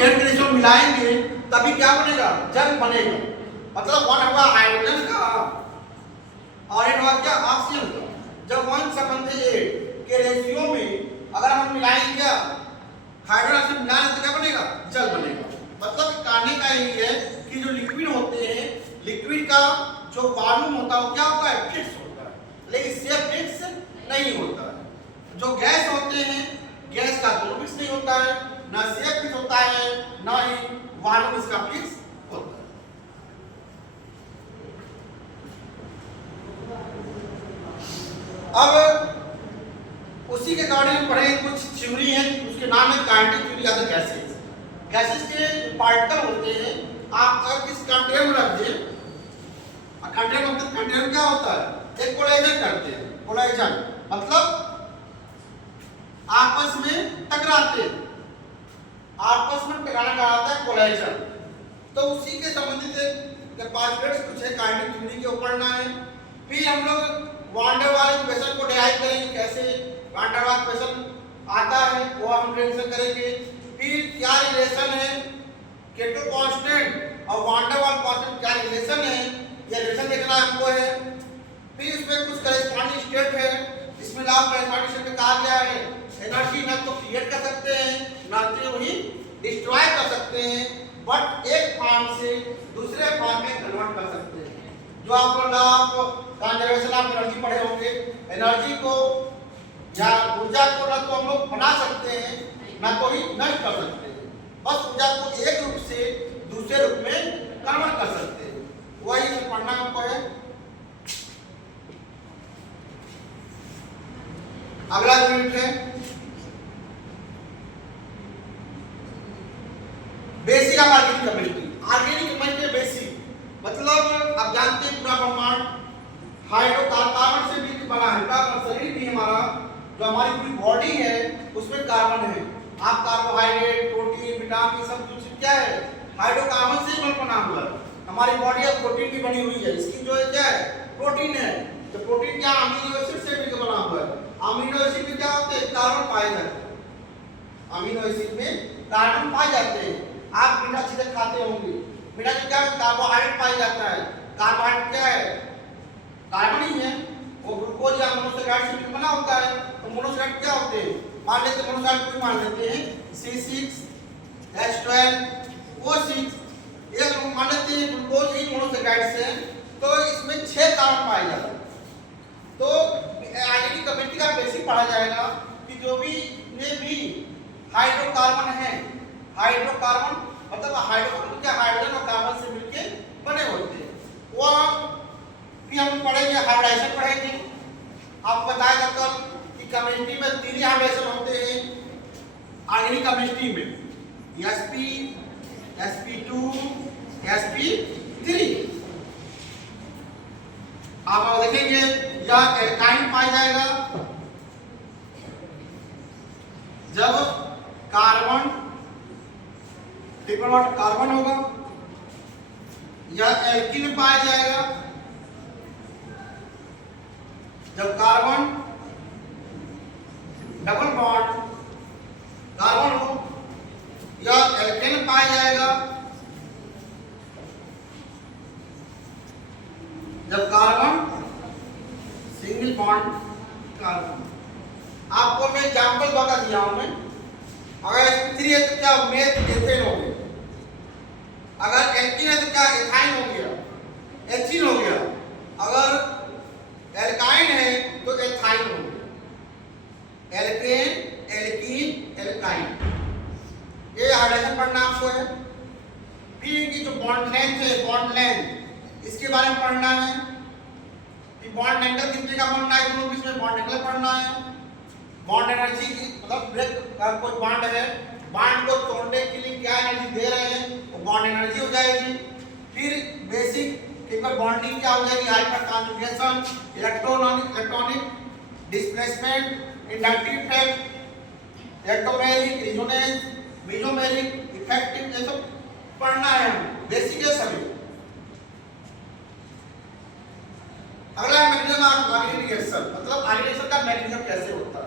गैर गैसों को मिलाएंगे तभी क्या बनेगा, जल बनेगा। मतलब वन होगा हाइड्रोजन का और एक होगा क्या, ऑक्सीजन का। जब 1:8 के रेशियो में अगर हम मिलाएंगे क्या, हाइड्रोजन से मिलाने तो क्या बनेगा, जल बनेगा। मतलब कहने का यही है कि जो लिक्विड होते हैं, लिक्विड का जो वॉल्यूम होता है वो क्या होता है, फिक्स होता है, लेकिन शेप फिक्स नहीं होता है। जो गैस होते हैं, गैस का वॉल्यूम फिक्स नहीं होता है, ना शेप फिक्स होता है, ना ही वॉल्यूम इसका फिक्स होता है। अब उसी के बारे में पढ़े कुछ थ्योरी है, उसके नाम है काइनेटिक थ्योरी या गैसेस। गैसेस के पार्टिकल होते हैं, आप अगर किस कंटेनर में रख दें, कंटेनर क्या होता है, एक कोलाइजन करते हैं। कोलाइजन मतलब आपस में टकराते हैं, आपस में टकराना कहलाता है कोलाइजन। तो उसी के संबंधित एक पार्टिकल्स कुछ है काइनेटिक थ्योरी के ऊपर ना है। फिर हम लोग वान डेर वाल इक्वेशन को डिराइव करेंगे, कैसे वान डेर वाल इक्वेशन आता है वो हम डिराइव करेंगे। फिर क्या रिलेशन है केटो कांस्टेंट और वान डेर वाल कांस्टेंट, क्या रिलेशन है, ये रिलेशन देखना हमको है। फिर इसमें कुछ करेस्पॉन्डिंग स्टेट है, इसमें लॉ ऑफ करेस्पॉन्डिंग स्टेट में कहा गया है एनर्जी ना तो क्रिएट कर सकते हैं ना तो वही डिस्ट्रॉय कर सकते हैं, बट एक फॉर्म से दूसरे फॉर्म में कन्वर्ट कर सकते हैं। जो आप law of conservation of energy पढ़े होंगे, एनर्जी को या ऊर्जा को ना तो हम लोग बना सकते हैं ना तो ही नष्ट कर सकते हैं, बस ऊर्जा को एक रूप से दूसरे रूप में कन्वर्ट कर सकते हैं। वही पढ़ना हमको है। अगला यूनिट है basic of organic chemistry. Organic chemistry basic मतलब आप जानते हैं पूरा ब्रह्मांड हाइड्रोकार्बन से भी बना है, पूरा शरीर भी हमारा, जो हमारी पूरी बॉडी है उसमें कार्बन है। आप कार्बोहाइड्रेट, प्रोटीन, विटामिन सब कुछ क्या है, हाइड्रोकार्बन से ही बना हुआ है। हमारी बॉडी अब प्रोटीन की बनी हुई है, इसकी जो है क्या है, प्रोटीन है। तो प्रोटीन क्या अमीनो एसिड से मिलकर बना हुआ है। अमीनो एसिड में क्या होते हैं, कार्बन पाए जाते हैं, अमीनो एसिड में कार्बन पाए जाते हैं। आप मीठा चीजें खाते होंगे, मीठा चीज क्या है, कार्बोहाइड्रेट पाया जाता है। कार्बोहाइड्रेट क्या है, कार्बन ही है, वो ग्लूकोज या मोनोसैकेराइड से मिलकर बना होता है। तो मोनोसैकेराइड क्या होते हैं, मान लेते हैं मोनोसैकेराइड को मान लेते हैं C6H12O6, एक मान लेते हैं ग्लूकोज ही मोनोसैकेराइड से, तो इसमें 6 कार्बन पाए जाते हैं। तो ऑर्गेनिक केमिस्ट्री का बेसिक पढ़ा जाएगा कि जो भी ये भी हाइड्रोकार्बन है, हाइड्रोकार्बन मतलब हाइड्रोकार्बन क्या, हाइड्रोजन और कार्बन से मिलके बने होते हैं। वो भी हम पढ़ेंगे, हाइब्रिडाइजेशन पढ़ेंगे। आपको बताया जाता कि केमिस्ट्री में 3 हाइब्रिडाइजेशन होते हैं ऑर्गेनिक केमिस्ट्री में, sp, sp2, sp3। आप देखेंगे या एल्काइन पाया जाएगा जब कार्बन ट्रिपल बॉन्ड कार्बन होगा, या एल्कीन पाया जाएगा जब कार्बन डबल बॉन्ड कार्बन हो, या एल्केन पाया जाएगा जब कार्बन सिंगल बॉन्ड कार्बन। आपको मैं एग्जांपल बता दिया हूं मैं। अगर sp3 है तो क्या, मेथ एथेन हो गया। अगर एल्कीन है तो क्या, एथाइन हो गया, एथीन हो गया। अगर एल्काइन है तो एथाइन हो गया, एल्केन, एल्कीन, एल्काइन। ये हाइड्रोजन पढ़ना आपको है। फिर इनकी जो बॉन्ड लेंथ है, बॉन्ड लेंथ, इसके बारे में पढ़ना है कि बॉन्ड एंगल कितने का बनना है, दोनों बीच में बॉन्ड एंगल पढ़ना है। बॉन्ड एनर्जी की मतलब ब्रेक का कोई बॉन्ड है, बॉन्ड को तोड़ने के लिए क्या एनर्जी दे रहे हैं, वो बॉन्ड एनर्जी हो जाएगी। फिर बेसिक एक बार बॉन्डिंग क्या हो जाएगी, hyper conjugation, electronic displacement, inductive effect, electromagnetic resonance, mesomeric effective, ये सब पढ़ना है, बेसिक है सभी। अगला मैकेनिज्म ऑफ ऑर्गेनिक रिएक्शन, मतलब ऑर्गेनिक का मैकेनिज्म कैसे होता है,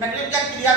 मैकेनिज्म क्या क्रिया